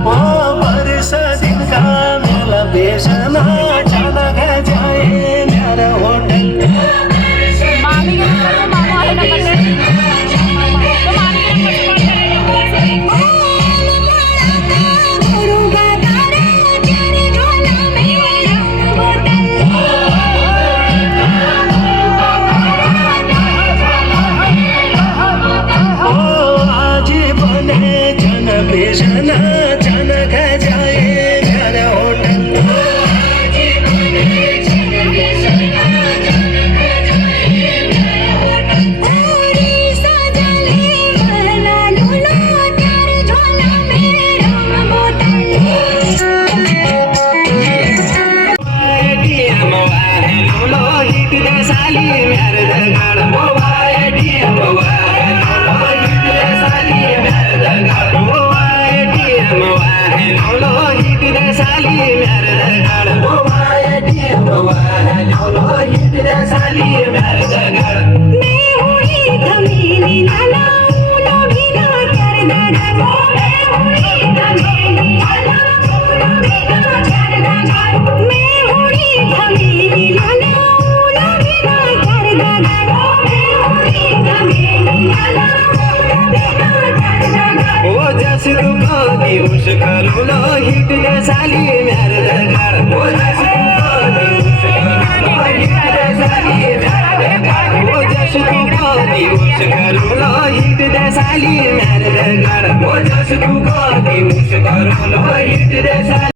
ओ बरस दिन का मेला बेसना अचानक जाए मेरा होटल मामी के नंबर पे मामा वाले नंबर पे तो मामी के नंबर पे बेसना अचानक जाए मेरा होटल उस करो लो हिट ने साली मेरे दरगार वो जस तू कोदी उस करो लो हिट ने साली मेरे दरगार वो जस तू कोदी उस करो लो हिट ने